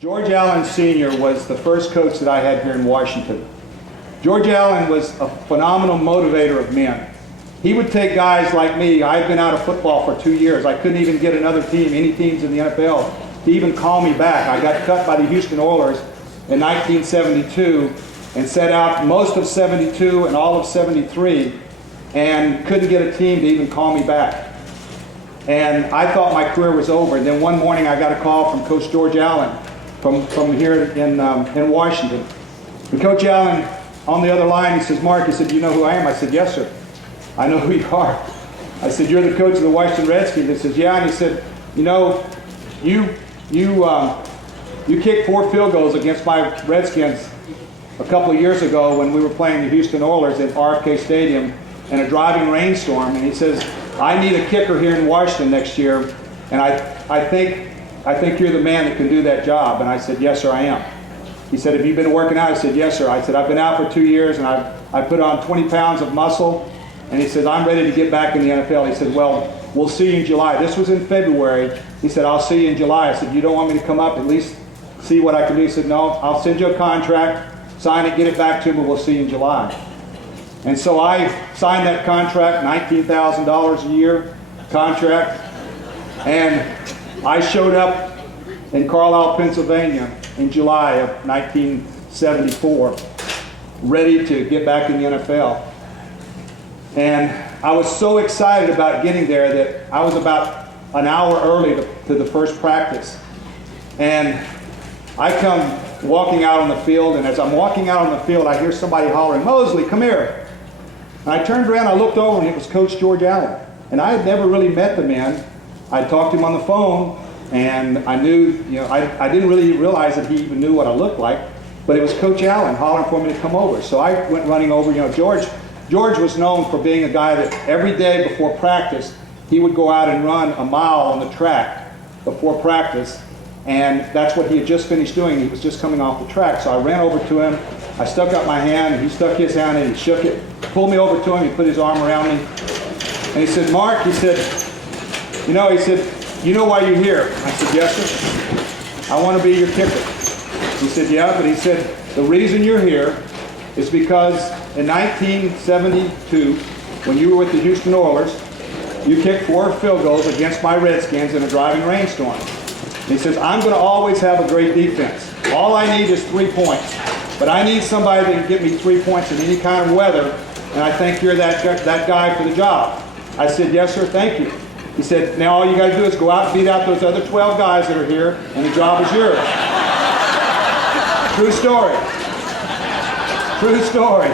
George Allen Sr. was the first coach that I had here in Washington. George Allen was a phenomenal motivator of men. He would take guys like me. I had been out of football for 2 years. I couldn't even get another team, any teams in the NFL, to even call me back. I got cut by the Houston Oilers in 1972 and set out most of 72 and all of 73 and couldn't get a team to even call me back. And I thought my career was over. And then one morning I got a call from Coach George Allen from here in Washington. And Coach Allen, on the other line, he says, "Mark," he said, "you know who I am?" I said, "Yes, sir. I know who you are." I said, "You're the coach of the Washington Redskins." He says, "Yeah." And he said, "You know, you kicked 4 field goals against my Redskins a couple of years ago when we were playing the Houston Oilers at RFK Stadium in a driving rainstorm." And he says, "I need a kicker here in Washington next year, and I think you're the man that can do that job." And I said, "Yes, sir, I am." He said, "Have you been working out?" I said, "Yes, sir." I said, "I've been out for 2 years, and I put on 20 pounds of muscle." And he said, "I'm ready to get back in the NFL." He said, "Well, we'll see you in July." This was in February. He said, "I'll see you in July." I said, "You don't want me to come up at least see what I can do?" He said, "No, I'll send you a contract, sign it, get it back to me, we'll see you in July." And so I signed that contract, $19,000 a year contract, and I showed up in Carlisle, Pennsylvania in July of 1974, ready to get back in the NFL. And I was so excited about getting there that I was about an hour early to the first practice. And I come walking out on the field, and as I'm walking out on the field, I hear somebody hollering, "Moseley, come here." And I turned around, I looked over, and it was Coach George Allen. And I had never really met the man. I talked to him on the phone, and I knew, I didn't really realize that he even knew what I looked like, but it was Coach Allen hollering for me to come over. So I went running over. George was known for being a guy that every day before practice, he would go out and run a mile on the track before practice, and that's what he had just finished doing. He was just coming off the track. So I ran over to him, I stuck out my hand, and he stuck his hand and he shook it, pulled me over to him, he put his arm around me, and he said, "Mark," he said, "you know why you're here?" I said, "Yes, sir. I want to be your kicker." He said, "Yeah," but he said, "The reason you're here is because in 1972, when you were with the Houston Oilers, you kicked 4 field goals against my Redskins in a driving rainstorm." And he says, "I'm going to always have a great defense. All I need is 3 points. But I need somebody that can get me 3 points in any kind of weather, and I think you're that guy for the job." I said, "Yes, sir, thank you." He said, "Now all you got to do is go out and beat out those other 12 guys that are here, and the job is yours." True story. True story.